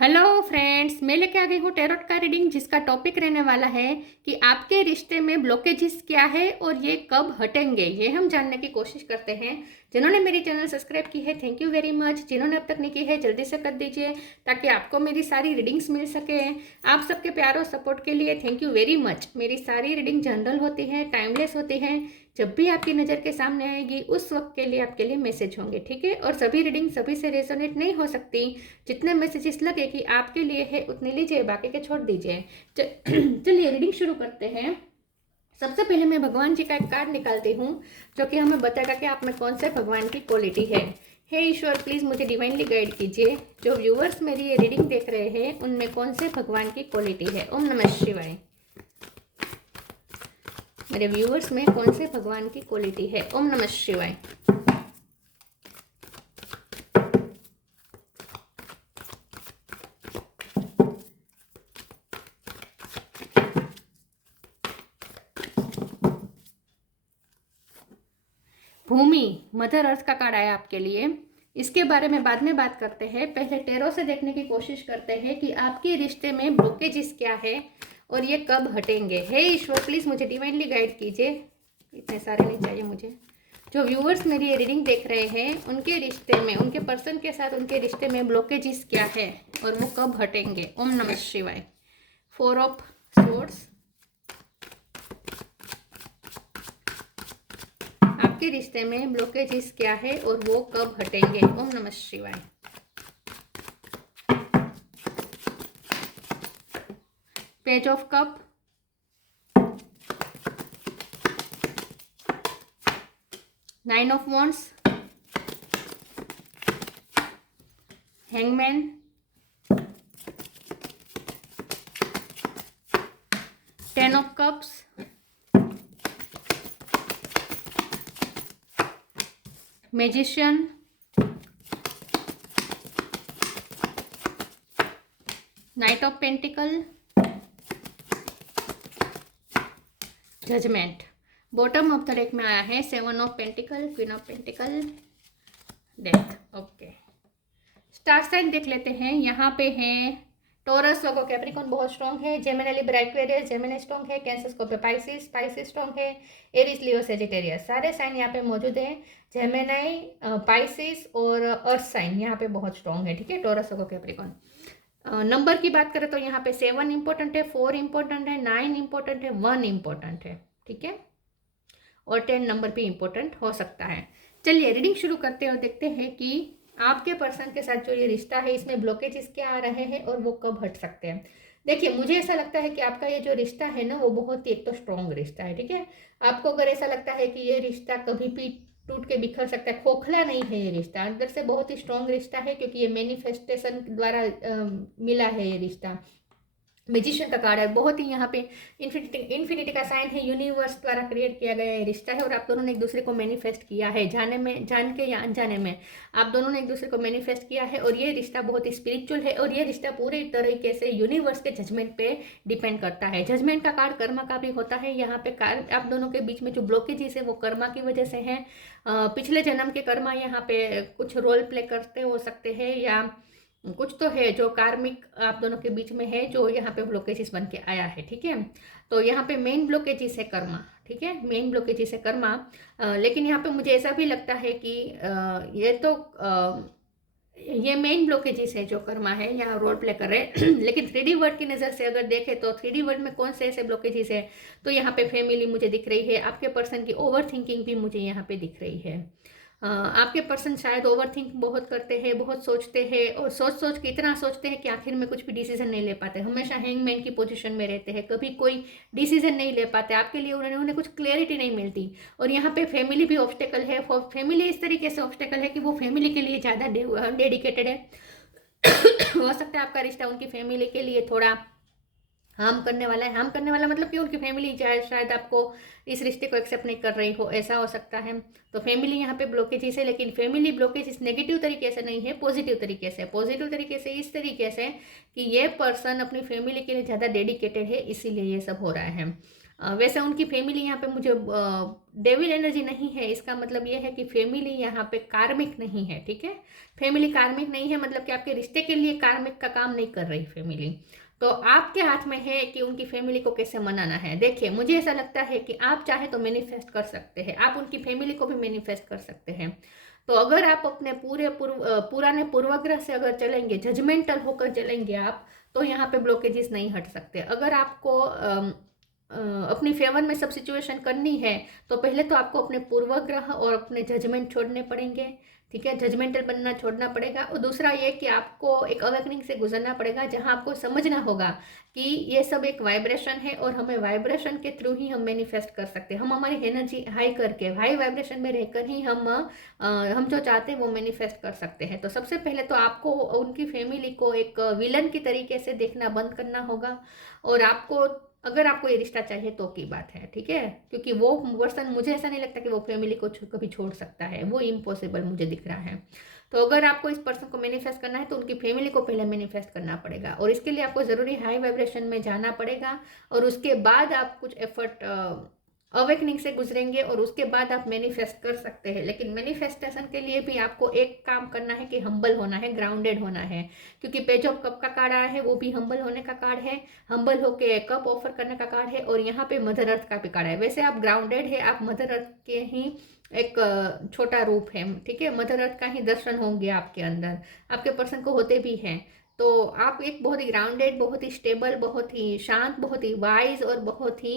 Hello friends, मैं लेके आ गई हूँ टैरोट का रीडिंग जिसका टॉपिक रहने वाला है कि आपके रिश्ते में ब्लॉकेजेस क्या है और ये कब हटेंगे। ये हम जानने की कोशिश करते हैं। जिन्होंने मेरी चैनल सब्सक्राइब की है थैंक यू वेरी मच। जिन्होंने अब तक नहीं की है जल्दी से कर दीजिए ताकि आपको मेरी सारी रीडिंग्स मिल सके। आप सबके प्यार और सपोर्ट के लिए थैंक यू वेरी मच। मेरी सारी रीडिंग जनरल होती है, टाइमलेस होती है। जब भी आपकी नज़र के सामने आएगी उस वक्त के लिए आपके लिए मैसेज होंगे, ठीक है। और सभी रीडिंग सभी से रेजोनेट नहीं हो सकती। जितने मैसेजेस लगे कि आपके लिए है उतने लीजिए, बाकी के छोड़ दीजिए। चलिए रीडिंग शुरू करते हैं। सबसे पहले मैं भगवान जी का एक कार्ड निकालती हूँ जो कि हमें बताएगा कि आप में कौन से भगवान की क्वालिटी है। हे ईश्वर, प्लीज़ मुझे डिवाइनली गाइड कीजिए। जो व्यूअर्स मेरी ये रीडिंग देख रहे हैं उनमें कौन से भगवान की क्वालिटी है। ओम नमः शिवाय। मेरे व्यूअर्स में कौन से भगवान की क्वालिटी है। ओम नमः शिवाय। भूमि, मदर अर्थ का कार्ड आया आपके लिए। इसके बारे में बाद में बात करते हैं। पहले टेरो से देखने की कोशिश करते हैं कि आपके रिश्ते में ब्लॉकेजेस क्या है और ये कब हटेंगे। हे ईश्वर, प्लीज़ मुझे डिवाइनली गाइड कीजिए। इतने सारे नहीं चाहिए मुझे। जो व्यूअर्स मेरी ये रीडिंग देख रहे हैं उनके रिश्ते में, उनके पर्सन के साथ उनके रिश्ते में ब्लॉकेजेस क्या है और वो कब हटेंगे। ओम नमः शिवाय। 4 ऑफ सोर्ड्स। आपके रिश्ते में ब्लॉकेजेस क्या है और वो कब हटेंगे। ओम नमः शिवाय। Page of cup, nine of wands, hangman, ten of cups, magician, knight of pentacle, judgement. Bottom of the deck में आया है 7 of pentacle, queen of pentacle, death. Okay, star sign देख लेते हैं। यहाँ पे हैं टोरस, वर्गो, कैप्रिकॉन बहुत स्ट्रॉन्ग है। Gemini, Libra, Aquarius, Gemini strong है। Cancer, Scorpio, Pisces, Pisces strong है। एरिस, लियो, सेजिटेरियस, सारे साइन यहाँ पे मौजूद हैं। जेमिनी, पाइसिस और अर्थ साइन यहाँ पे बहुत स्ट्रॉन्ग है, ठीक है। Torus, Virgo, Capricorn. नंबर की बात करें तो यहाँ पे 7 इंपॉर्टेंट है, 4 इंपॉर्टेंट है, 9 इंपॉर्टेंट है, 1 इंपॉर्टेंट है, ठीक है। और 10 नंबर भी इंपॉर्टेंट हो सकता है। चलिए रीडिंग शुरू करते हैं और देखते हैं कि आपके पर्सन के साथ जो ये रिश्ता है इसमें ब्लॉकेजेस क्या आ रहे हैं और वो कब हट सकते हैं। देखिए, मुझे ऐसा लगता है कि आपका ये जो रिश्ता है ना वो बहुत ही एक तो स्ट्रॉन्ग रिश्ता है, ठीक है। आपको अगर ऐसा लगता है कि ये रिश्ता कभी भी टूट के बिखर सकता है, खोखला नहीं है ये रिश्ता, अंदर से बहुत ही स्ट्रॉन्ग रिश्ता है क्योंकि ये मैनिफेस्टेशन द्वारा मिला है ये रिश्ता। मैजिशियन का कार्ड है, बहुत ही यहाँ पे इन्फिनिटी का साइन है, यूनिवर्स द्वारा क्रिएट किया गया ये रिश्ता है और आप दोनों ने एक दूसरे को मैनिफेस्ट किया है, जान के या अनजाने में आप दोनों ने एक दूसरे को मैनिफेस्ट किया है। और ये रिश्ता बहुत ही स्पिरिचुअल है और ये रिश्ता पूरे तरीके से यूनिवर्स के जजमेंट पे डिपेंड करता है। जजमेंट का कार्ड कर्मा का भी होता है। यहाँ पे कार्ड आप दोनों के बीच में जो ब्लॉकेजेस है वो कर्मा की वजह से है। पिछले जन्म के कर्मा यहाँ पे कुछ रोल प्ले करते हो सकते हैं या कुछ तो है जो कार्मिक आप दोनों के बीच में है जो यहाँ पे ब्लॉकेजेस बन के आया है, ठीक है। तो यहाँ पे मेन ब्लॉकेजेस है कर्मा, ठीक है, मेन ब्लॉकेजेस है कर्मा। लेकिन यहाँ पे मुझे ऐसा भी लगता है कि ये तो ये मेन ब्लॉकेजेस है जो कर्मा है यहाँ रोल प्ले कर रहे हैं। लेकिन 3D वर्ड की नज़र से अगर देखें तो 3D वर्ड में कौन से ऐसे ब्लॉकेजेस है, तो यहाँ पे फैमिली मुझे दिख रही है। आपके पर्सन की ओवर थिंकिंग भी मुझे यहाँ पे दिख रही है। आपके पर्सन शायद ओवर थिंक बहुत करते हैं, बहुत सोचते हैं और सोच के इतना सोचते हैं कि आखिर में कुछ भी डिसीजन नहीं ले पाते। हमेशा हैंगमैन की पोजीशन में रहते हैं, कभी कोई डिसीजन नहीं ले पाते। आपके लिए उन्हें कुछ क्लैरिटी नहीं मिलती। और यहाँ पे फैमिली भी ऑब्स्टेकल है। फैमिली इस तरीके से ऑब्स्टेकल है कि वो फैमिली के लिए ज़्यादा डेडिकेटेड है। हो सकता है आपका रिश्ता उनकी फैमिली के लिए थोड़ा हार्म करने वाला है। हार्म करने वाला मतलब कि उनकी फैमिली शायद आपको इस रिश्ते को एक्सेप्ट नहीं कर रही हो, ऐसा हो सकता है। तो फैमिली यहाँ पे ब्लॉकेजेस है, लेकिन फैमिली ब्लॉकेज इस नेगेटिव तरीके से नहीं है, पॉजिटिव तरीके से। पॉजिटिव तरीके से इस तरीके से कि ये पर्सन अपनी फैमिली के लिए ज़्यादा डेडिकेटेड है, इसीलिए ये सब हो रहा है। वैसे उनकी फैमिली यहाँ पे मुझे डेविल एनर्जी नहीं है, इसका मतलब ये है कि फैमिली यहाँ पे कार्मिक नहीं है, ठीक है। फैमिली कार्मिक नहीं है मतलब कि आपके रिश्ते के लिए कार्मिक का काम नहीं कर रही फैमिली। तो आपके हाथ में है कि उनकी फैमिली को कैसे मनाना है। देखिए मुझे ऐसा लगता है कि आप चाहे तो मैनिफेस्ट कर सकते हैं, आप उनकी फैमिली को भी मैनिफेस्ट कर सकते हैं। तो अगर आप अपने पुराने पूर्वाग्रह से अगर चलेंगे, जजमेंटल होकर चलेंगे आप, तो यहाँ पे ब्लॉकेजेस नहीं हट सकते। अगर आपको अपनी फेवर में सब सिचुएशन करनी है तो पहले तो आपको अपने पूर्वाग्रह और अपने जजमेंट छोड़ने पड़ेंगे, ठीक है। जजमेंटल बनना छोड़ना पड़ेगा। और दूसरा ये कि आपको एक अवेकनिंग से गुजरना पड़ेगा जहां आपको समझना होगा कि ये सब एक वाइब्रेशन है और हमें वाइब्रेशन के थ्रू ही हम मैनिफेस्ट कर सकते हैं। हम हमारी एनर्जी हाई करके, हाई वाइब्रेशन में रहकर ही हम जो चाहते हैं वो मैनिफेस्ट कर सकते हैं। तो सबसे पहले तो आपको उनकी फैमिली को एक विलन की तरीके से देखना बंद करना होगा। और आपको, अगर आपको ये रिश्ता चाहिए तो की बात है, ठीक है। क्योंकि वो पर्सन, मुझे ऐसा नहीं लगता कि वो फैमिली को कभी छोड़ सकता है, वो इम्पॉसिबल मुझे दिख रहा है। तो अगर आपको इस पर्सन को मैनिफेस्ट करना है तो उनकी फैमिली को पहले मैनिफेस्ट करना पड़ेगा, और इसके लिए आपको ज़रूरी हाई वाइब्रेशन में जाना पड़ेगा। और उसके बाद आप कुछ एफर्ट अवेकनिंग से गुजरेंगे और उसके बाद आप मैनिफेस्ट कर सकते हैं। लेकिन मैनिफेस्टेशन के लिए भी आपको एक काम करना है कि हम्बल होना है, ग्राउंडेड होना है। क्योंकि पेज ऑफ कप का कार्ड आया है, वो भी हम्बल होने का कार्ड है, हम्बल होके कप ऑफर करने का कार्ड है। और यहाँ पे मदर अर्थ का भी कार्ड है। वैसे आप ग्राउंडेड है, आप मदर अर्थ के ही एक छोटा रूप है, ठीक है। मदर अर्थ का ही दर्शन होंगे आपके अंदर, आपके पर्सन को होते भी हैं। तो आप एक बहुत ही ग्राउंडेड, बहुत ही स्टेबल, बहुत ही शांत, बहुत ही वाइज और बहुत ही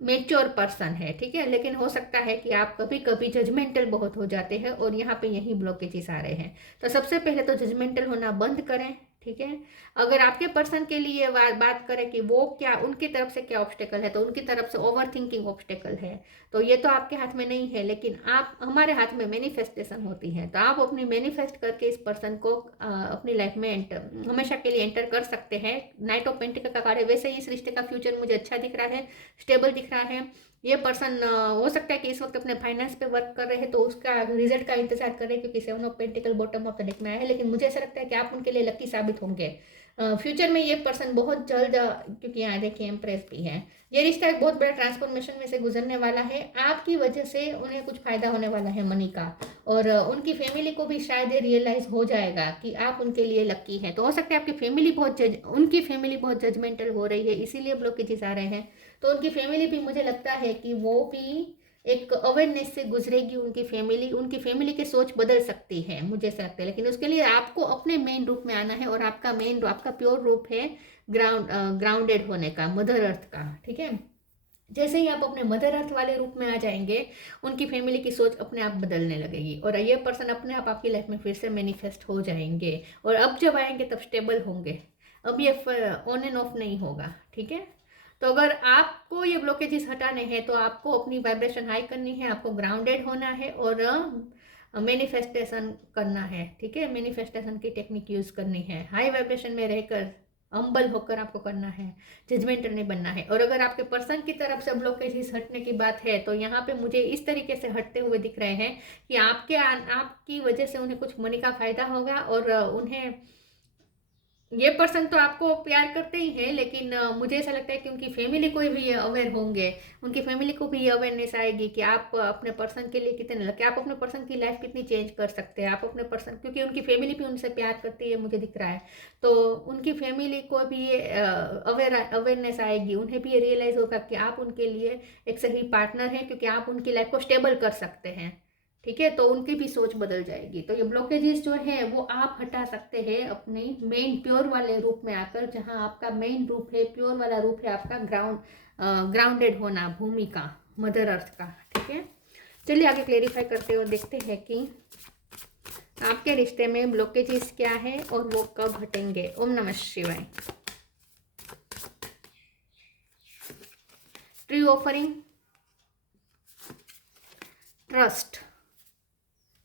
मेच्योर पर्सन है, ठीक है। लेकिन हो सकता है कि आप कभी कभी जजमेंटल बहुत हो जाते हैं और यहाँ पे यही ब्लॉकेजेस आ रहे हैं। तो सबसे पहले तो जजमेंटल होना बंद करें, ठीक है। अगर आपके पर्सन के लिए बात करें कि वो क्या, उनकी तरफ से क्या ऑब्स्टेकल है, तो उनकी तरफ से ओवर थिंकिंग ऑब्स्टेकल है। तो ये तो आपके हाथ में नहीं है, लेकिन आप, हमारे हाथ में मैनिफेस्टेशन होती है। तो आप अपनी मैनिफेस्ट करके इस पर्सन को अपनी लाइफ में हमेशा के लिए एंटर कर सकते हैं। नाइट ऑफ पेंटिकल का कार्ड है। वैसे ही इस रिश्ते का फ्यूचर मुझे अच्छा दिख रहा है, स्टेबल दिख रहा है। ये पर्सन हो सकता है कि इस वक्त अपने फाइनेंस पे वर्क कर रहे हैं, तो उसका रिजल्ट का इंतजार कर रहे हैं, क्योंकि 7 of pentacle bottom of the deck में आया है। लेकिन मुझे ऐसा लगता है कि आप उनके लिए लकी साबित होंगे फ्यूचर में। ये पर्सन बहुत जल्द, क्योंकि यहाँ देखिए एम्प्रेस भी है, ये रिश्ता एक बहुत बड़ा ट्रांसफॉर्मेशन में से गुजरने वाला है। आपकी वजह से उन्हें कुछ फायदा होने वाला है मनी का, और उनकी फैमिली को भी शायद ये रियलाइज हो जाएगा कि आप उनके लिए लकी हैं। तो हो सकता है आपकी फैमिली उनकी फैमिली बहुत जजमेंटल हो रही है, इसीलिए ब्लॉकेजेस आ रहे हैं। तो उनकी फैमिली भी, मुझे लगता है कि वो भी एक अवेयरनेस से गुजरेगी। उनकी फैमिली की सोच बदल सकती है, मुझे ऐसा लगता है। लेकिन उसके लिए आपको अपने मेन रूप में आना है, और आपका प्योर रूप है ग्राउंडेड होने का, मदर अर्थ का, ठीक है। जैसे ही आप अपने मदर अर्थ वाले रूप में आ जाएंगे, उनकी फैमिली की सोच अपने आप बदलने लगेगी, और ये पर्सन अपने आप आपकी लाइफ में फिर से मैनिफेस्ट हो जाएंगे। और अब जब आएंगे तब स्टेबल होंगे, अब ये ऑन एंड ऑफ नहीं होगा, ठीक है। तो अगर आपको ये ब्लॉकेजेस हटाने हैं तो आपको अपनी वाइब्रेशन हाई करनी है, आपको ग्राउंडेड होना है और मैनिफेस्टेशन करना है, ठीक है। मैनिफेस्टेशन की टेक्निक यूज करनी है, हाई वाइब्रेशन में रहकर हम्बल होकर आपको करना है, जजमेंटल नहीं बनना है। और अगर आपके पर्सन की तरफ से ब्लॉकेजेस हटने की बात है तो यहाँ पे मुझे इस तरीके से हटते हुए दिख रहे हैं कि आपकी वजह से उन्हें कुछ मनी का फायदा होगा। और उन्हें, ये पर्सन तो आपको प्यार करते ही हैं, लेकिन मुझे ऐसा लगता है कि उनकी फैमिली को भी ये अवेयर होंगे, उनकी फैमिली को भी ये अवेयरनेस आएगी कि आप अपने पर्सन के लिए कितने लगे, आप अपने पर्सन की लाइफ कितनी चेंज कर सकते हैं। आप अपने पर्सन, क्योंकि उनकी फैमिली भी उनसे प्यार करती है, मुझे दिख रहा है। तो उनकी फैमिली को भी ये अवेयरनेस आएगी, उन्हें भी ये रियलाइज होगा कि आप उनके लिए एक सही पार्टनर हैं, क्योंकि आप उनकी लाइफ को स्टेबल कर सकते हैं, ठीक है। तो उनकी भी सोच बदल जाएगी। तो ये ब्लॉकेजेस जो है वो आप हटा सकते हैं अपने मेन प्योर वाले रूप में आकर, जहां आपका मेन रूप है, प्योर वाला रूप है आपका ग्राउंडेड होना, भूमि का, मदर अर्थ का, ठीक है। चलिए आगे क्लेरिफाई करते हुए देखते हैं कि आपके रिश्ते में ब्लॉकेजेस क्या है और वो कब हटेंगे। ओम नमः शिवाय। ट्री ऑफरिंग, ट्रस्ट,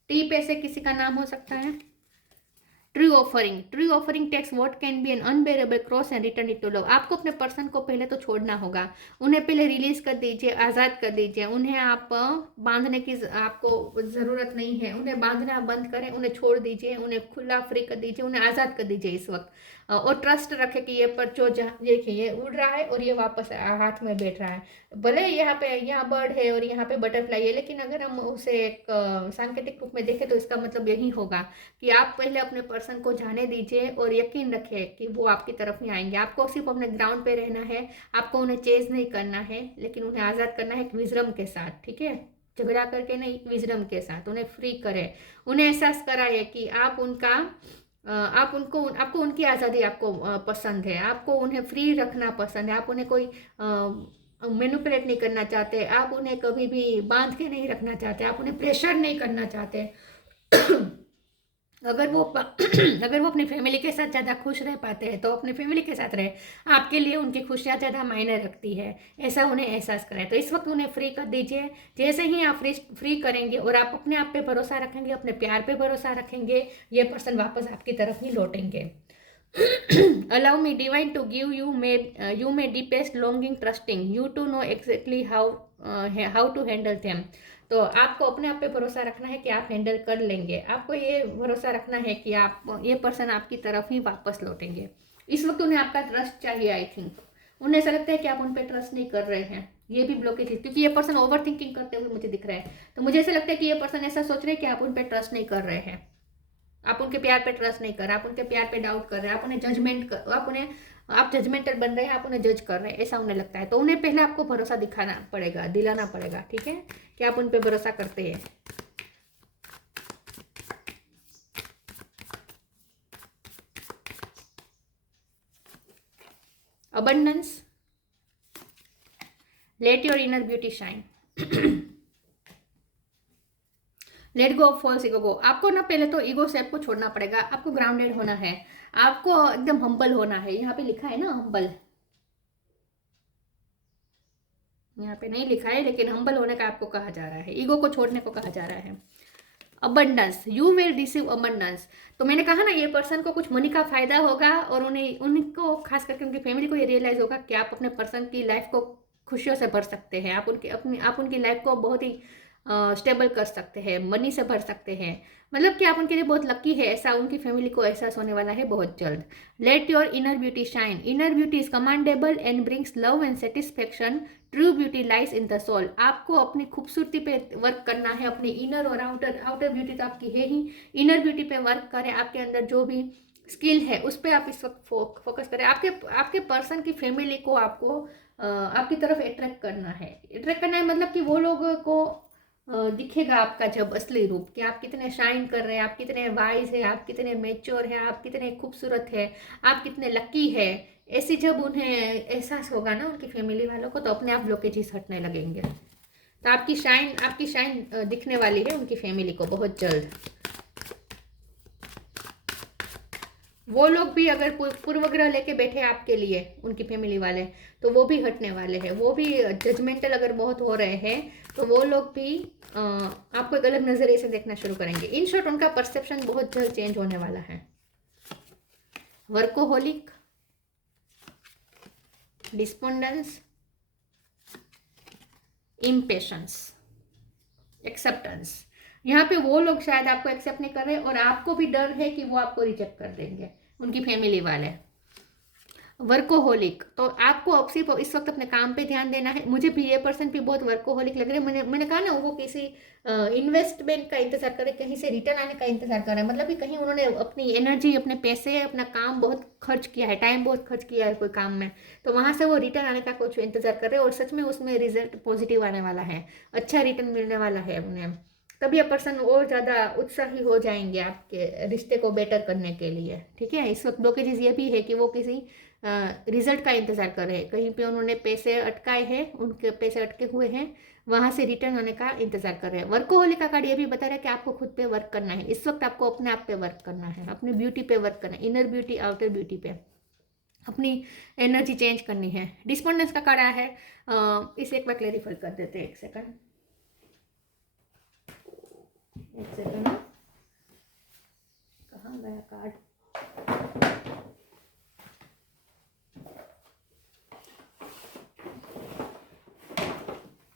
टी पे से किसी का नाम हो सकता है, true offering takes what can be an unbearable cross and return it to love. आपको अपने पर्सन को पहले तो छोड़ना होगा, उन्हें पहले रिलीज कर दीजिए, आज़ाद कर दीजिए। उन्हें आप बांधने की आपको ज़रूरत नहीं है, उन्हें बांधना बंद करें, उन्हें छोड़ दीजिए, उन्हें खुला फ्री कर दीजिए, उन्हें आज़ाद कर दीजिए इस वक्त। और ट्रस्ट रखें कि ये पर जो देखिए ये उड़ रहा है और ये वापस हाथ में बैठ रहा है। भले यहाँ बर्ड है और यहाँ पे बटरफ्लाई है, लेकिन अगर हम उसे एक सांकेतिक रूप में देखें तो इसका मतलब यही होगा कि आप पहले अपने पर्सन को जाने दीजिए और यकीन रखें कि वो आपकी तरफ ही आएंगे। आपको सिर्फ अपने ग्राउंड पे रहना है, आपको उन्हें चेज नहीं करना है, लेकिन उन्हें आज़ाद करना है विजडम के साथ, ठीक है, झगड़ा करके नहीं, विजडम के साथ उन्हें फ्री करें। उन्हें एहसास कराइए कि आप उनका आपको उनकी आज़ादी आपको पसंद है, आपको उन्हें फ्री रखना पसंद है, आप उन्हें कोई मैनिपुलेट नहीं करना चाहते, आप उन्हें कभी भी बांध के नहीं रखना चाहते, आप उन्हें प्रेशर नहीं करना चाहते। अगर वो अपनी फैमिली के साथ ज़्यादा खुश रह पाते हैं तो अपनी फैमिली के साथ रहे, आपके लिए उनकी खुशियाँ ज़्यादा मायने रखती है, ऐसा उन्हें एहसास कराए। तो इस वक्त उन्हें फ्री कर दीजिए। जैसे ही आप फ्री करेंगे और आप अपने आप पे भरोसा रखेंगे, अपने प्यार पे भरोसा रखेंगे, ये पर्सन वापस आपकी तरफ ही लौटेंगे। Allow me divine to give you may deepest longing trusting you to know exactly how to handle them। तो आपको अपने आप पे भरोसा रखना है कि आप हैंडल कर लेंगे। आपको ये भरोसा रखना है कि आप ये पर्सन आपकी तरफ ही वापस लौटेंगे। इस वक्त उन्हें आपका ट्रस्ट चाहिए। आई थिंक उन्हें ऐसा लगता है कि आप उन पर ट्रस्ट नहीं कर रहे हैं, ये भी ब्लॉकेज है, क्योंकि ये पर्सन ओवर थिंकिंग करते हुए मुझे दिख रहा है। तो मुझे ऐसा लगता है कि ये पर्सन ऐसा सोच रहे हैं कि आप उन पर ट्रस्ट नहीं कर रहे हैं, आप उनके प्यार पे ट्रस्ट नहीं कर रहे, आप उनके प्यार पे डाउट कर रहे हैं, आप उन्हें आप जजमेंटल बन रहे हैं, आप उन्हें जज कर रहे हैं, ऐसा उन्हें लगता है। तो उन्हें पहले आपको भरोसा दिलाना पड़ेगा, ठीक है, कि आप उन पे भरोसा करते हैं। Abundance, let your inner beauty shine, let go of false ego. आपको ना पहले तो ईगो सेप को छोड़ना पड़ेगा, आपको ग्राउंडेड होना है, आपको एकदम हम्बल होना है। यहाँ पे लिखा है ना हम्बल, यहाँ पे नहीं लिखा है, लेकिन हम्बल होने का आपको कहा जा रहा है, ईगो को छोड़ने को कहा जा रहा है। Abundance, you will receive abundance. तो मैंने कहा ना ये पर्सन को कुछ मनी का फायदा होगा और उनको खास करके उनकी फैमिली को ये रियलाइज होगा कि आप अपने पर्सन की लाइफ को खुशियों से भर सकते हैं, आप उनकी लाइफ को बहुत ही स्टेबल कर सकते हैं, मनी से भर सकते हैं, मतलब कि आप उनके लिए बहुत लकी है, ऐसा उनकी फैमिली को एहसास होने वाला है बहुत जल्द। Let your inner beauty shine, inner beauty is commandable and brings love and satisfaction, true beauty lies in the soul. आपको अपनी खूबसूरती पे वर्क करना है, अपनी इनर और आउटर ब्यूटी तो आपकी है ही, इनर ब्यूटी पे वर्क करें, आपके अंदर जो भी स्किल है उस पर आप इस वक्त फोकस करें। आपके पर्सन की फैमिली को आपको आपकी तरफ अट्रैक्ट करना है, मतलब कि वो लोगों को दिखेगा आपका जब असली रूप, कि आप कितने शाइन कर रहे हैं, आप कितने वाइज है, आप कितने मेच्योर है, आप कितने खूबसूरत है, आप कितने लकी है। ऐसी जब उन्हें एहसास होगा ना उनकी फैमिली वालों को, तो अपने आप ब्लॉकेजेस हटने लगेंगे। तो आपकी शाइन दिखने वाली है उनकी फैमिली को बहुत जल्द। वो लोग भी अगर पूर्वग्रह लेके बैठे आपके लिए, उनकी फैमिली वाले, तो वो भी हटने वाले हैं। वो भी जजमेंटल अगर बहुत हो रहे हैं तो वो लोग भी आपको एक अलग नजरिए से देखना शुरू करेंगे। इन शॉर्ट उनका परसेप्शन बहुत जल्द चेंज होने वाला है। Workaholic, despondence, impatience, acceptance. यहाँ पे वो लोग शायद आपको एक्सेप्ट नहीं कर रहे और आपको भी डर है कि वो आपको रिजेक्ट कर देंगे, उनकी फैमिली वाले। वर्कोहोलिक, तो आपको अब सिर्फ इस वक्त अपने काम पे ध्यान देना है। मुझे भी ये पर्सन भी बहुत वर्कोहोलिक लग रहे हैं। मैंने कहा ना वो किसी इन्वेस्टमेंट का इंतजार कर रहे, कहीं से रिटर्न आने का इंतजार कर रहे हैं, मतलब कि कहीं उन्होंने अपनी एनर्जी, अपने पैसे, अपना काम बहुत खर्च किया है, टाइम बहुत खर्च किया है कोई काम में, तो वहाँ से वो रिटर्न आने का कुछ इंतजार कर रहे हैं और सच में उसमें रिजल्ट पॉजिटिव आने वाला है, अच्छा रिटर्न मिलने वाला है उन्हें। तभी ये पर्सन और ज़्यादा उत्साही हो जाएंगे आपके रिश्ते को बेटर करने के लिए, ठीक है। इस वक्त ब्लॉकेजेस ये भी है कि वो किसी रिजल्ट का इंतजार कर रहे हैं, कहीं पे उन्होंने पैसे अटकाए हैं, उनके पैसे अटके हुए हैं, वहाँ से रिटर्न होने का इंतजार कर रहे हैं। वर्कोहोलिक का कार्ड ये भी बता रहा है कि आपको खुद पे वर्क करना है, इस वक्त आपको अपने आप पे वर्क करना है, अपनी ब्यूटी पे वर्क करना है, इनर ब्यूटी आउटर ब्यूटी पे अपनी एनर्जी चेंज करनी है। डिस्पोंडेंस का कार्ड आया है, इसे एक बार क्लेरिफाई कर देते हैं। एक सेकंड कहाँ गया कार्ड।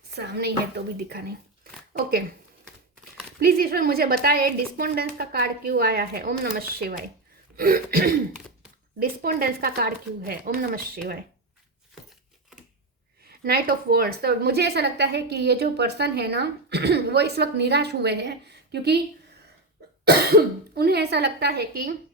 सामने ही है तो भी दिखा नहीं। ओके, प्लीज ईश्वर मुझे बताइए डिस्पोंडेंस का कार्ड क्यों आया है। ओम नमः शिवाय। डिस्पोंडेंस का कार्ड क्यों है। ओम नमः शिवाय। Night of words. तो मुझे ऐसा लगता है कि ये जो पर्सन है ना वो इस वक्त निराश हुए हैं, क्योंकि उन्हें ऐसा लगता है कि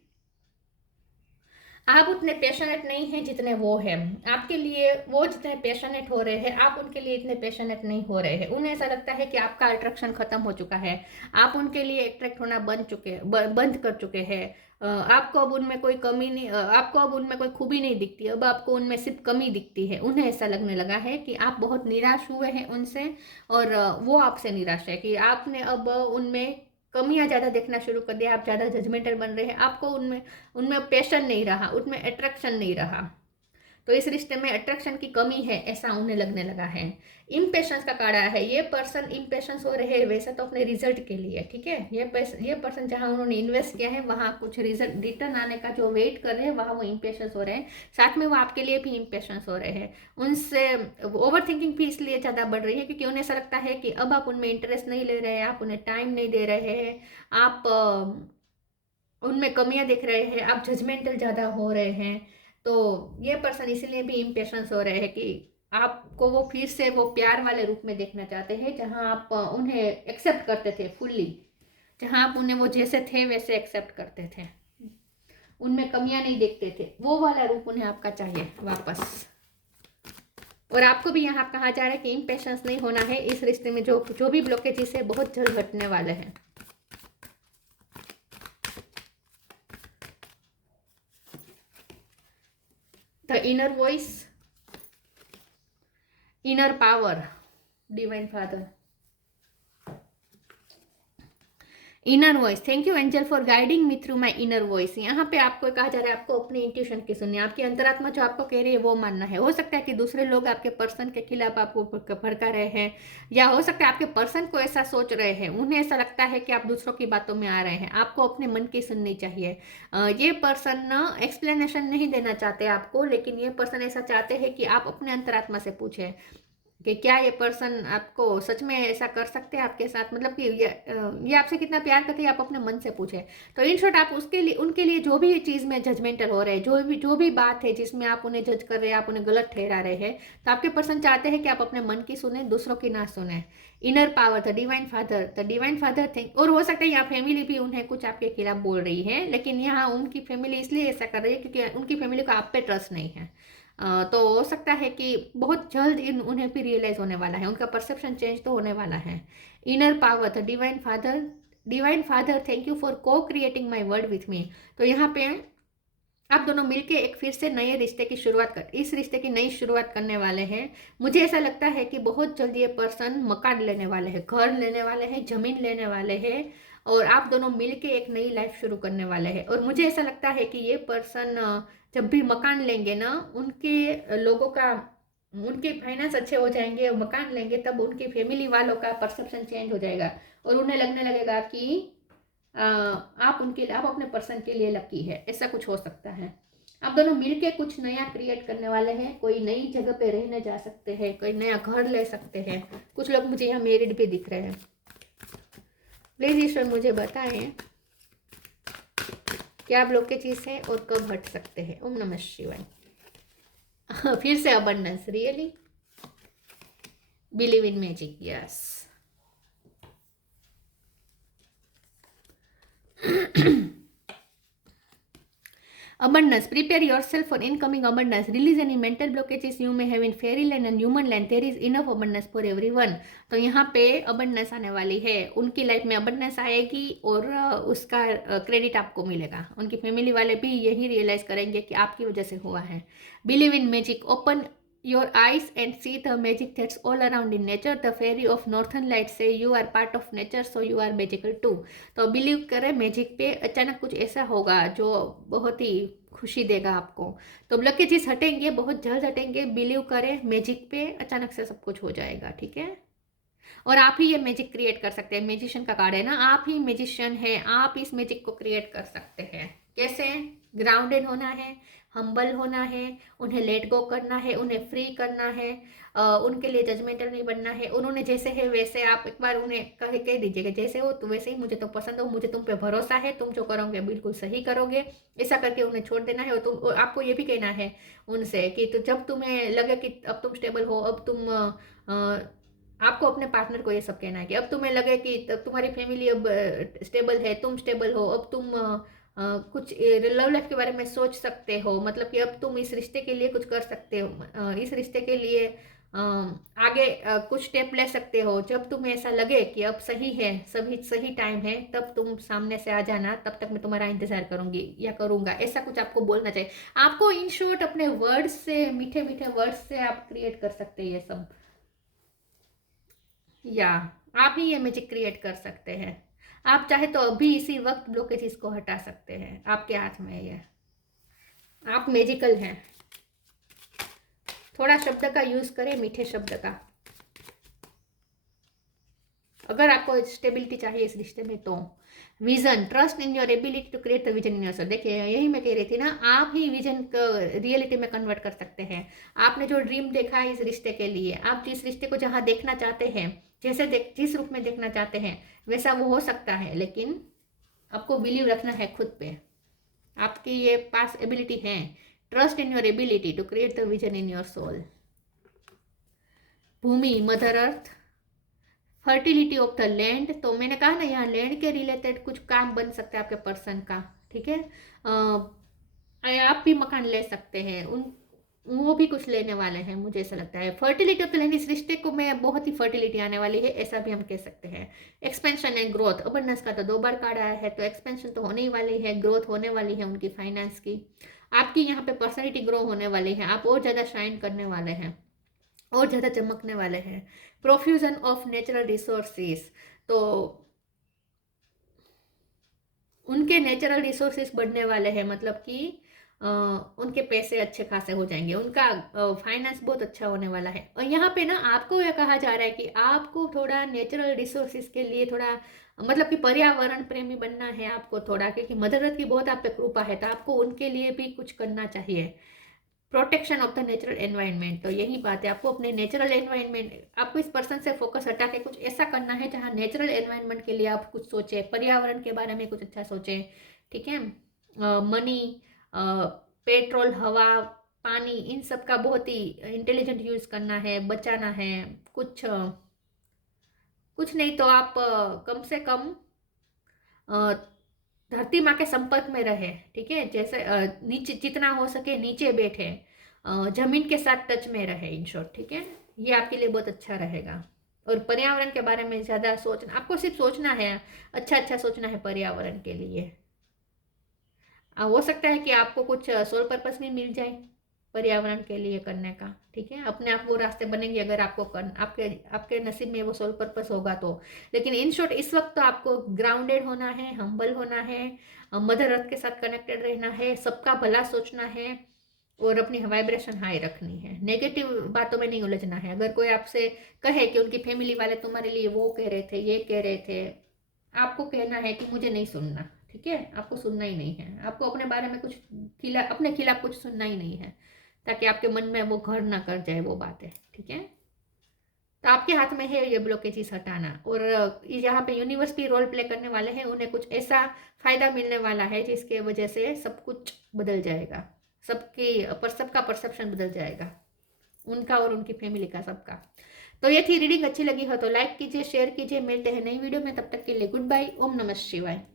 आप उतने पैशनेट नहीं हैं जितने वो हैं आपके लिए। वो जितने पैशनेट हो रहे हैं आप उनके लिए इतने पैशनेट नहीं हो रहे हैं। उन्हें ऐसा लगता है कि आपका अट्रैक्शन खत्म हो चुका है, आप उनके लिए अट्रैक्ट होना बंद कर चुके हैं। आपको अब उनमें कोई कमी नहीं, आपको अब उनमें कोई खूबी नहीं दिखती, अब आपको उनमें सिर्फ कमी दिखती है। उन्हें ऐसा लगने लगा है कि आप बहुत निराश हुए हैं उनसे, और वो आपसे निराश है कि आपने अब उनमें कमियां ज़्यादा देखना शुरू कर दिया, आप ज़्यादा जजमेंटल बन रहे हैं, आपको उनमें उनमें पैशन नहीं रहा, उनमें अट्रैक्शन नहीं रहा। तो इस रिश्ते में अट्रैक्शन की कमी है ऐसा उन्हें लगने लगा है। इम्पेशंस का कार्ड आया है। ये पर्सन इम्पेशंस हो रहे हैं वैसे तो अपने रिजल्ट के लिए, ठीक है। ये पर्सन जहां उन्होंने इन्वेस्ट किया है वहां कुछ रिजल्ट रिटर्न आने का जो वेट कर रहे हैं वहां वो इम्पेशंस हो रहे हैं। साथ में वो आपके लिए भी इम्पेशंस हो रहे हैं। उनसे ओवर थिंकिंग भी इसलिए ज़्यादा बढ़ रही है क्योंकि उन्हें ऐसा लगता है कि अब आप उनमें इंटरेस्ट नहीं ले रहे हैं, आप उन्हें टाइम नहीं दे रहे हैं, आप उनमें कमियां देख रहे हैं, आप जजमेंटल ज़्यादा हो रहे हैं। तो ये पर्सन इसीलिए भी इम्पेशंस हो रहे हैं कि आपको वो फिर से वो प्यार वाले रूप में देखना चाहते हैं, जहां आप उन्हें एक्सेप्ट करते थे फुल्ली, जहां आप उन्हें वो जैसे थे वैसे एक्सेप्ट करते थे, उनमें कमियां नहीं देखते थे। वो वाला रूप उन्हें आपका चाहिए वापस। और आपको भी यहाँ कहा जा रहा है कि इम्पेशंस नहीं होना है। इस रिश्ते में जो भी ब्लॉकेजेस है बहुत जल्द हटने वाले हैं। The inner voice, inner power, divine father, inner voice. Thank you angel for guiding me through my inner voice. यहाँ पे आपको कहा जा रहा है आपको अपनी इंट्यूशन की सुननी है, आपकी अंतरात्मा जो आपको कह रही है वो मानना है। हो सकता है कि दूसरे लोग आपके पर्सन के खिलाफ आपको भड़का रहे हैं, या हो सकता है आपके पर्सन को ऐसा सोच रहे हैं, उन्हें ऐसा लगता है कि आप दूसरों की बातों में आ रहे हैं। आपको अपने मन की सुननी चाहिए। ये पर्सन ना एक्सप्लेनेशन नहीं देना चाहते आपको, लेकिन ये पर्सन ऐसा चाहते हैं कि आप अपने अंतरात्मा से पूछें कि क्या ये पर्सन आपको सच में ऐसा कर सकते हैं आपके साथ, मतलब कि ये आपसे कितना प्यार करते हैं, आप अपने मन से पूछें। तो इन शॉर्ट आप उसके लिए उनके लिए जो भी चीज़ में जजमेंटल हो रहे हैं, जो भी बात है जिसमें आप उन्हें जज कर रहे हैं, आप उन्हें गलत ठहरा रहे हैं, तो आपके पर्सन चाहते हैं कि आप अपने मन की सुने, दूसरों की ना सुने। Inner power, the divine father think. और हो सकता है यहाँ फैमिली भी उन्हें कुछ आपके खिलाफ बोल रही है, लेकिन यहाँ उनकी फैमिली इसलिए ऐसा कर रही है क्योंकि उनकी फैमिली को आप पे ट्रस्ट नहीं है। तो हो सकता है कि बहुत जल्द उन्हें भी रियलाइज होने वाला है, उनका परसेप्शन चेंज तो होने वाला है। Inner power, the divine father thank you for cocreating my world with me. तो यहाँ पे आप दोनों मिलके एक फिर से नए रिश्ते की इस रिश्ते की नई शुरुआत करने वाले हैं। मुझे ऐसा लगता है कि बहुत जल्द ये पर्सन मकान लेने वाले हैं, घर लेने वाले हैं, जमीन लेने वाले हैं, और आप दोनों मिलके एक नई लाइफ शुरू करने वाले हैं। और मुझे ऐसा लगता है कि ये पर्सन जब भी मकान लेंगे ना, उनके फाइनेंस अच्छे हो जाएंगे, और मकान लेंगे तब उनकी फैमिली वालों का परसेप्शन चेंज हो जाएगा, और उन्हें लगने लगेगा कि आप अपने पर्सन के लिए लकी है। ऐसा कुछ हो सकता है। आप दोनों मिलके कुछ नया क्रिएट करने वाले हैं। कोई नई जगह पे रहने जा सकते हैं, कोई नया घर ले सकते हैं। कुछ लोग मुझे यहाँ मैरिड भी दिख रहे हैं। प्लीज ईश्वर मुझे बताएं क्या ब्लॉकेजेस है और कब हट सकते हैं। ओम नमः शिवाय। फिर से abundance, really believe in magic, yes. Abundance. Prepare yourself for incoming abundance. Release any mental blockages you may have in fairyland and human land. There is enough abundance for everyone. तो यहाँ पे abundance आने वाली है, उनकी life में abundance आएगी, और उसका क्रेडिट आपको मिलेगा। उनकी फैमिली वाले भी यही रियलाइज करेंगे कि आपकी वजह से हुआ है। Believe in magic. Open your eyes and see the magic that's all around in nature. The fairy of northern lights say you are part of nature, so you are magical too. तो believe करें magic पे, अचानक कुछ ऐसा होगा जो बहुत ही खुशी देगा आपको। तो ब्लॉकेजेस हटेंगे, बहुत जल्द हटेंगे। बिलीव करें मैजिक पे, अचानक से सब कुछ हो जाएगा, ठीक है। और आप ही ये मैजिक क्रिएट कर सकते हैं। मैजिशियन का कार्ड है ना, आप ही मैजिशियन है, आप इस मैजिक को क्रिएट कर सकते हैं, कैसे? ग्राउंडेड होना है, हम्बल होना है, उन्हें लेट गो करना है, उन्हें फ्री करना है, उनके लिए जजमेंटल नहीं बनना है। उन्होंने जैसे है वैसे आप एक बार उन्हें कह दीजिएगा जैसे हो तो वैसे ही, मुझे तो पसंद हो, मुझे तुम पे भरोसा है, तुम जो करोगे बिल्कुल सही करोगे, ऐसा करके उन्हें छोड़ देना है। और तुम आपको ये भी कहना है उनसे कि तो जब तुम्हें लगे कि अब तुम स्टेबल हो, अब तुम आपको अपने पार्टनर को ये सब कहना है कि अब तुम्हें लगे कि तब तुम्हारी फैमिली अब स्टेबल है, तुम स्टेबल हो, अब तुम कुछ लव लाइफ के बारे में सोच सकते हो, मतलब कि अब तुम इस रिश्ते के लिए कुछ कर सकते हो, इस रिश्ते के लिए आगे कुछ स्टेप ले सकते हो। जब तुम्हें ऐसा लगे कि अब सही है, सभी सही टाइम है, तब तुम सामने से आ जाना, तब तक मैं तुम्हारा इंतजार करूंगी या करूंगा, ऐसा कुछ आपको बोलना चाहिए। आपको इन शॉर्ट अपने वर्ड्स से, मीठे मीठे वर्ड्स से आप क्रिएट कर सकते हैं ये सब, या आप ही ये मैजिक क्रिएट कर सकते हैं। आप चाहे तो अभी इसी वक्त ब्लॉकेजेस को हटा सकते हैं, आपके हाथ में है ये, आप मैजिकल हैं। थोड़ा शब्द का यूज करें, मीठे शब्द का। अगर आपको स्टेबिलिटी चाहिए इस रिश्ते में तो vision, trust in your ability to create the vision in yourself. देखिए यही मैं कह रही थी ना, आप ही विजन को रियलिटी में कन्वर्ट कर सकते हैं। आपने जो ड्रीम देखा है इस रिश्ते के लिए, आप जिस रिश्ते को जहां देखना चाहते हैं, जिस रूप में देखना चाहते हैं, वैसा वो हो सकता है, लेकिन आपको बिलीव रखना है खुद पे। आपकी ये पास एबिलिटी है, trust in your ability to create the vision in your soul. भूमि, mother earth, fertility of the land, तो मैंने कहा ना यहाँ लैंड के रिलेटेड कुछ काम बन सकता है आपके पर्सन का, ठीक है। आप भी मकान ले सकते हैं, वो भी कुछ लेने वाले हैं, मुझे ऐसा लगता है। फर्टिलिटी ऑफ द लैंड, इस रिश्ते को में बहुत ही फर्टिलिटी आने वाली है, ऐसा भी हम कह सकते हैं। एक्सपेंशन एंड ग्रोथ, अबंडेंस का तो 2 बार कार्ड आया है, तो एक्सपेंशन तो होने ही वाली है, ग्रोथ होने वाली है उनकी फाइनेंस की। आपकी यहाँ पे पर्सनैलिटी ग्रो होने वाली है, आप और ज़्यादा शाइन करने वाले हैं, और ज़्यादा चमकने वाले हैं। प्रोफ्यूजन ऑफ नेचुरल रिसोर्सेस, तो उनके नेचुरल रिसोर्सेस बढ़ने वाले हैं, मतलब कि उनके पैसे अच्छे खासे हो जाएंगे, उनका फाइनेंस बहुत अच्छा होने वाला है। और यहाँ पे ना आपको यह कहा जा रहा है कि आपको थोड़ा नेचुरल रिसोर्सेज के लिए थोड़ा, मतलब कि पर्यावरण प्रेमी बनना है आपको थोड़ा, क्योंकि मदर अर्थ की बहुत आप पे कृपा है, तो आपको उनके लिए भी कुछ करना चाहिए। Protection of the natural environment, तो यही बात है, आपको अपने नेचुरल एनवायरनमेंट, आपको इस पर्सन से फोकस हटा के कुछ ऐसा करना है जहाँ नेचुरल एनवायरनमेंट के लिए आप कुछ सोचें, पर्यावरण के बारे में कुछ अच्छा सोचें, ठीक है। मनी, पेट्रोल, हवा, पानी, इन सब का बहुत ही इंटेलिजेंट यूज करना है, बचाना है। कुछ नहीं तो आप कम से कम धरती माँ के संपर्क में रहे, ठीक है। जैसे नीचे जितना हो सके नीचे बैठे, जमीन के साथ टच में रहे, इन शॉर्ट, ठीक है। ये आपके लिए बहुत अच्छा रहेगा। और पर्यावरण के बारे में ज़्यादा सोचना, आपको सिर्फ सोचना है, अच्छा अच्छा सोचना है पर्यावरण के लिए। हो सकता है कि आपको कुछ सोल पर्पस भी मिल जाए पर्यावरण के लिए करने का, ठीक है। अपने आप वो रास्ते बनेंगे अगर आपको आपके आपके नसीब में वो सोल पर्पस होगा तो। लेकिन इन शॉर्ट इस वक्त तो आपको ग्राउंडेड होना है, हम्बल होना है, मदर अर्थ के साथ कनेक्टेड रहना है, सबका भला सोचना है, और अपनी वाइब्रेशन हाई रखनी है। नेगेटिव बातों में नहीं उलझना है। अगर कोई आपसे कहे कि उनकी फैमिली वाले तुम्हारे लिए वो कह रहे थे, ये कह रहे थे, आपको कहना है कि मुझे नहीं सुनना, ठीक है। आपको सुनना ही नहीं है, आपको अपने बारे में कुछ अपने खिलाफ कुछ सुनना ही नहीं है, ताकि आपके मन में वो घर ना कर जाए वो बातें, ठीक है। तो आपके हाथ में है ये ब्लॉकेजेस हटाना। और यहाँ पे यूनिवर्स भी रोल प्ले करने वाले हैं, उन्हें कुछ ऐसा फायदा मिलने वाला है जिसके वजह से सब कुछ बदल जाएगा, सबका परसेप्शन बदल जाएगा, उनका और उनकी फैमिली का, सबका। तो ये थी रीडिंग, अच्छी लगी हो तो लाइक कीजिए, शेयर कीजिए। मिलते हैं नई वीडियो में, तब तक के लिए गुड बाय। ओम नमः शिवाय।